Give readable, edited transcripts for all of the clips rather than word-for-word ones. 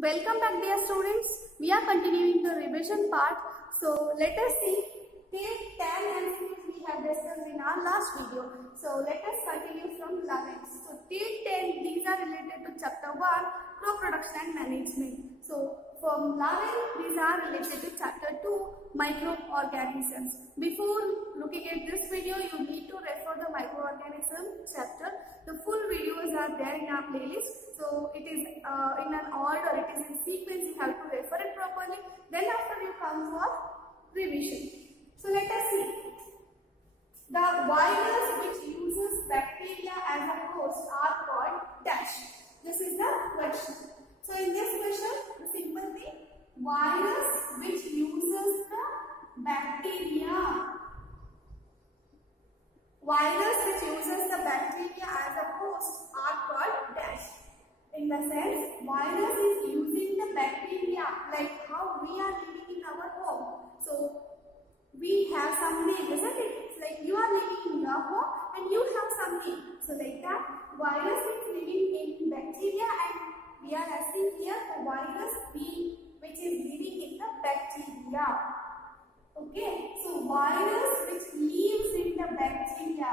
Welcome back, dear students. We are continuing the revision part. So let us see till 10 MCQs we have discussed in our last video. So let us continue from 11. So till 10 these are related to chapter 1, crop production and management. So from 11 these are related to chapter 2, microorganisms. Before looking at this video, you need to refer the microorganism chapter. The full videos are there in our playlist. So it is in an order, it is in sequence, you have to refer it properly. Then after you come for revision. So let us see. The virus which uses bacteria as a host are called dash. This is the question. So in this question, the simple thing, virus which uses the bacteria. Virus which uses the bacteria as a host are called dash. In the sense, virus is using the bacteria like how we are living in our home. So we have some name, isn't it? It's like you are living in your home and you have some name. So like that, virus is living in bacteria and we are asking here the virus which is living in the bacteria. Okay, so virus which lives in the bacteria,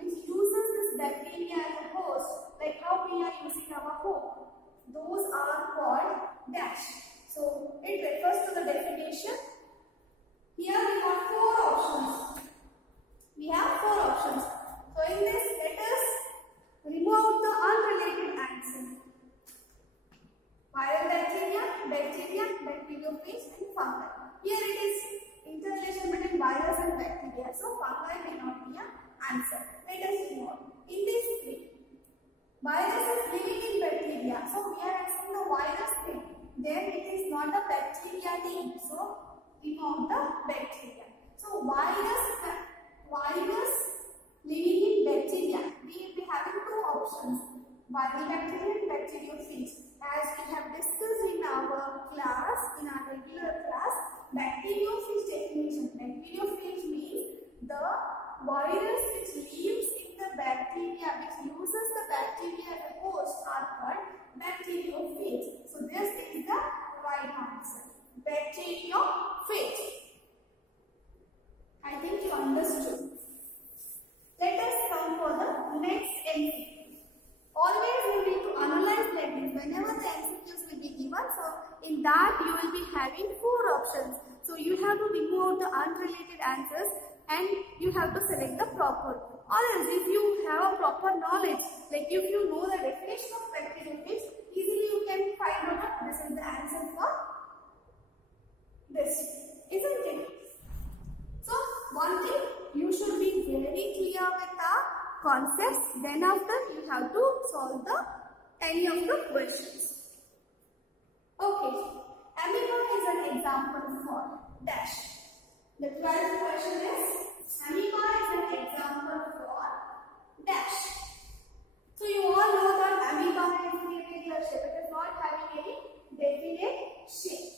which uses this bacteria as a host, like how we are using our home, those are called dash. So it refers to the definition. Here we have four options. So in this, let us remove out the unrelated answer. Viral bacteria, bacteriophage and fungi. Here it is interrelation between virus and bacteria. So fungi may not be an answer. Let us move on. In this thing, virus is living in bacteria. So we are asking the virus thing. Then it is not the bacteria name. So remove the bacteria. So virus living in bacteria. We will be having two options. Viral bacteria and bacteriophage. As we have discussed in our class, in our regular class, bacteriophage definition. Bacteriophage means the virus which lives in the bacteria, which uses the bacteria as a host, are called bacteriophage. So this is the right answer. Bacteriophage. I think you understood. Let us come for the next MCQ. Always you need to analyze like this. Whenever the MCQs will be given, so in that you will be having four options. So you have to remove out the unrelated answers and you have to select the proper. Or else if you have a proper knowledge, like if you know the definition of bacteriophage, easily you can find out that this is the answer for this. Isn't it? So one thing, you should be very clear with the concepts. Then after you have to solve any of the questions. Okay. Amoeba is an example for dash. The 12th question is, amoeba is an example for dash. So you all know that amoeba is irregular shape. It is not having any definite shape.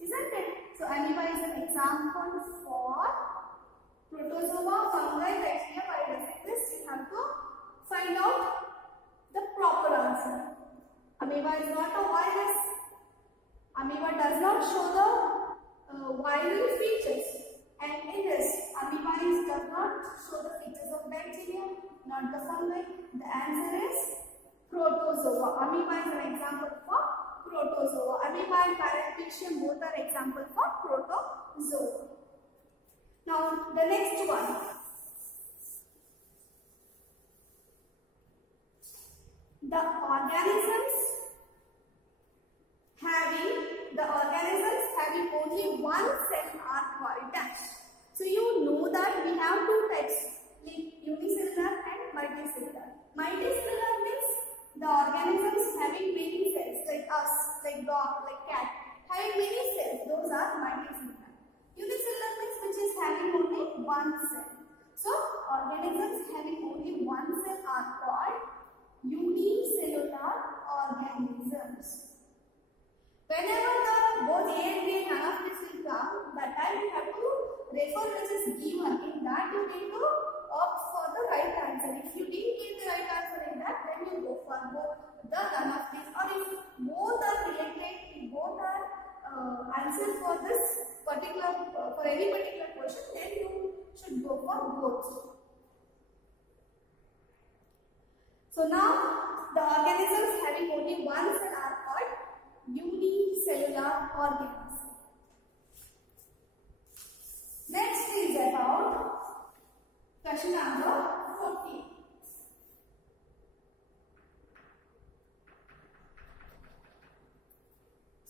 Isn't it? So amoeba is an example for protozoa, fungi, bacteria, virus. In this you have to find out the proper answer. Amoeba is not a virus. Amoeba does not show the viral features. And in this, amoeba does not show the features of bacteria, not the fungi. The answer is protozoa. Amoeba is an example for protozoa. Amoeba and Paramecia both are example for protozoa. Now the next one. The organisms having only one cell are called dash. So you know that we have two types, like unicellular and multicellular. Multicellular means the organisms having many cells, like us, like dog, like cat, having many cells. Those are multicellular. Unicellular means which is having only one cell. So organisms having only one cell are called unicellular organisms. Whenever both A and B, none of this will come, that time you have to refer which is given. In that you need to opt for the right answer. If you didn't get the right answer in that, then you go for both the none of these. Or if both are related answer for this particular for any particular question, then you should go for both. So now the organisms having only one cell are called unicellular organisms. Next is about question number 14.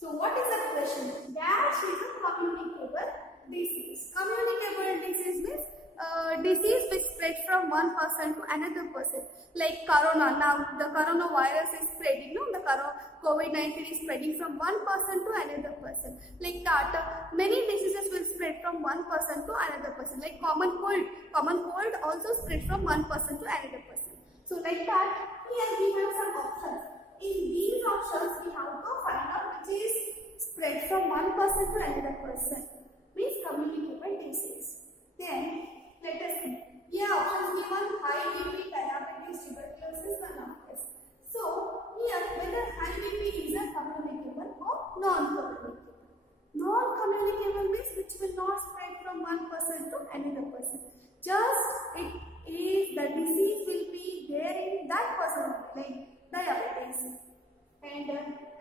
So what is the question? Dash is a communicable disease. Communicable disease means disease which spread from one person to another person. Like corona. Now the coronavirus is spreading. No, the COVID-19 is spreading from one person to another person. Like that, many diseases will spread from one person to another person. Like common cold. Common cold also spread from one person to another person. So like that, here we have some options. In these options, we have to find out which is spread from one person to another person. Means communicable disease. Then let us see. Here options given: high BP, diabetes, tuberculosis, none of this. So here whether high BP is a communicable or non-communicable. Non-communicable means which will not spread from one person to another person. Just it is the disease will be there in that person, like diabetes and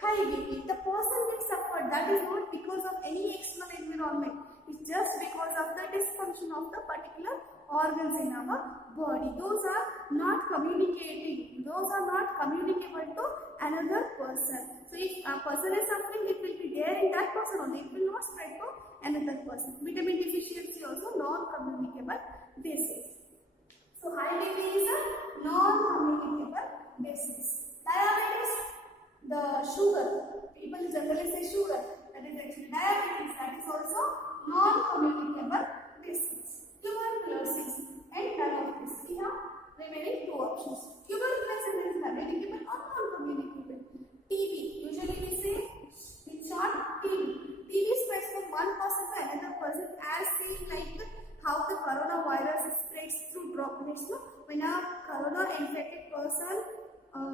high BP. The person will suffer. That is not because of any external environment. It's just because of the dysfunction of the particular organs in our body. Those are not communicating. Those are not communicable to another person. So if a person is suffering, it will be there in that person only. It will not spread to another person. Vitamin deficiency also non-communicable disease. So high BP is a non-communicable disease. Diabetes, the sugar. People generally say sugar. That is actually diabetes. That is also non-communicable disease. Tuberculosis and none of this. We have remaining two options. Tuberculosis is communicable or non-communicable. TB. Usually we say in short TB. TB spreads from one person to another person, as seen like how the coronavirus spreads through droplets. When a corona infected person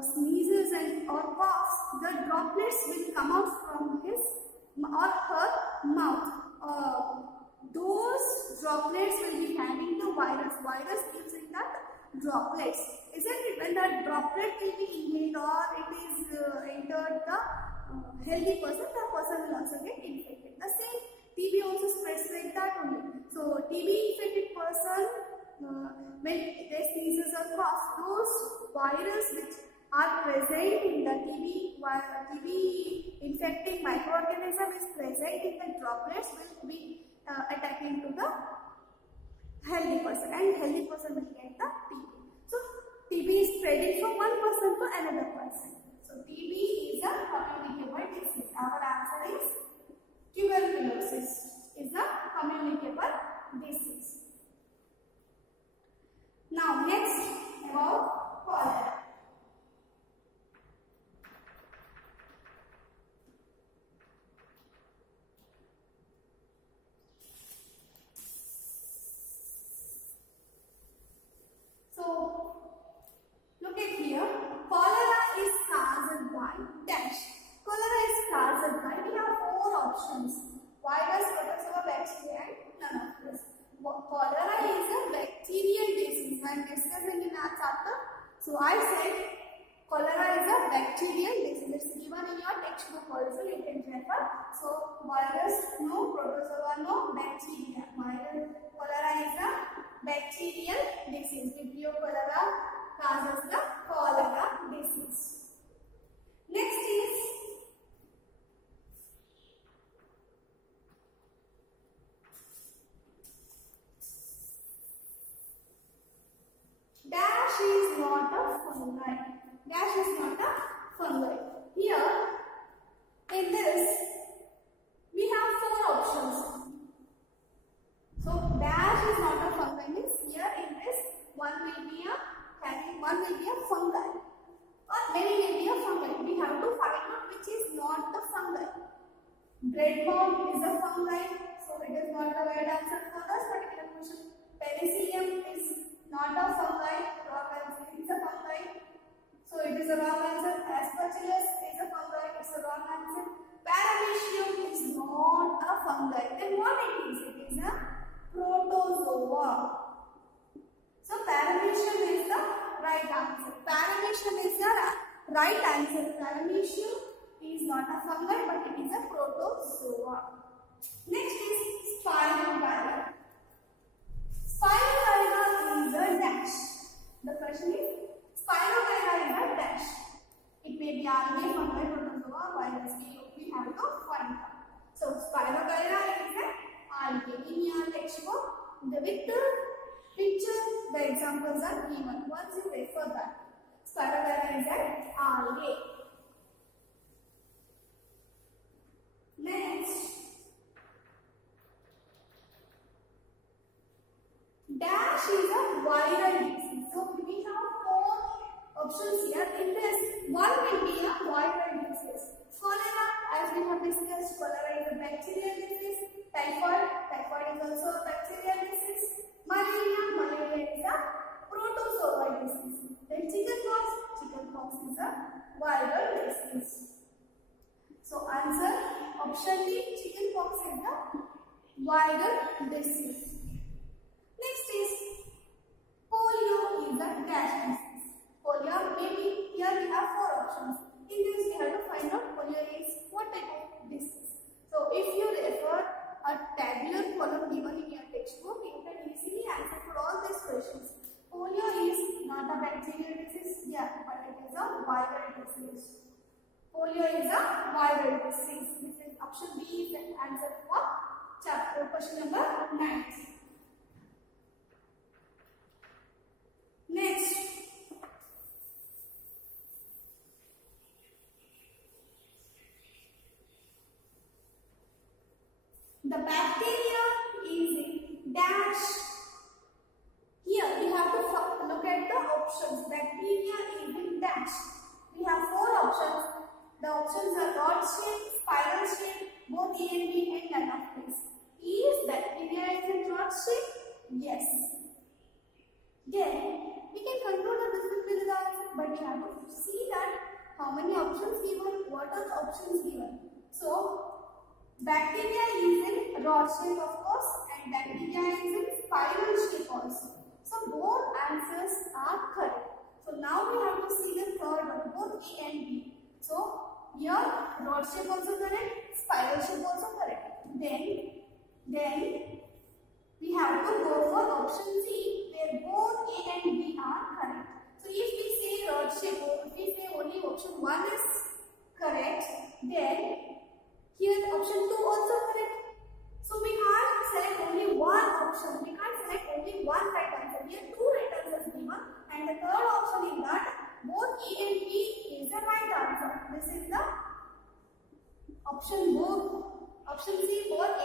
sneezes and or coughs, the droplets will come out from his or her mouth. Those droplets will be carrying the virus. Virus lives in that droplets. Isn't it? When that droplet will be inhaled or it is entered the healthy person, the person will also get infected. The same TB also spreads like that only. So TB infected person, when they sneezes or coughs, those virus which are present in the TB infecting microorganism is present in the droplets will be attacking to the healthy person, and healthy person will get the TB. So TB is spreading from one person to another person. So TB is a communicable disease. Our answer is tuberculosis is a communicable disease. Now next about cholera. Look at here, cholera is caused by dash. Cholera is caused by, we have four options: virus, protozoa, bacteria, and none of this. Cholera is a bacterial disease. I am discussing in our chapter. So I said cholera is a bacterial disease. It's given in your textbook also, you can refer. So virus no, protozoa no, bacteria. Cholera is a bacterial disease. Vibrio cholera causes the cholera disease. Next is dash is not a fungi. Dash is not a fungi. Here in this we have four options. So dash is not a fungi means here in this one will be a fungi or many will be a fungi. We have to find out which is not the fungi. Breadworm is a fungi, so it is not the right answer for this particular question. Penicillium is not a fungi, wrong answer. It's a fungi, so it is a wrong answer. Aspergillus is a fungi, it's a wrong answer. Paramecium is not fungi. Then what it is? It is a protozoa. So Paramecium is the right answer. Paramecium is the right answer. Paramecium is not a fungi but it is a protozoa. Next is Spirogyra. Spirogyra is a dash. The question is Spirogyra is a dash. It may be algae, fungi, protozoa, virus. We have to find out. So Spirogyra is an algae. In your textbook, with the picture, the examples are given. Once you refer that. Spirogyra is an algae. Next, dash is a viral disease. So we have 4 options here. In this, one will be a viral disease. Cholera, as we have discussed, cholera is a bacterial disease. Typhoid is also a bacterial disease. Malaria is a protozoal disease. Then chickenpox is a viral disease. So answer option D, chickenpox is the viral disease. Next is polio is a dash disease. Polio, maybe here we have 4 options. In this we have to find out polio is what type of disease. So if you refer a tabular column given in your textbook, you can easily answer for all these questions. Polio is not a bacterial disease, yeah, but it is a viral disease. Polio is a viral disease. This is option B is the answer for chapter question number 9. Next, the bacteria is in dash. Here we have to look at the options. Bacteria is in dash. We have 4 options. The options are rod shape, spiral shape, both A and B, and none of this. Is bacteria is in rod shape? Yes. Then we can conclude that this will be the answer, but we have to see that how many options given, what are the options given. So bacteria is in rod shape of course, and bacteria is in spiral shape also. So both answers are correct. So now we have to see the third one, both A and B. So here rod shape also correct, spiral shape also correct. Then we have to go for option C, where both A and B are correct. So if we say rod shape, or if we say only option 1 is correct, then here option 2 also correct. So we can't select only one option. We can't select only one right answer. Here 2 right answers given, and the third option is that both A and B is the right answer. This is the option C, both A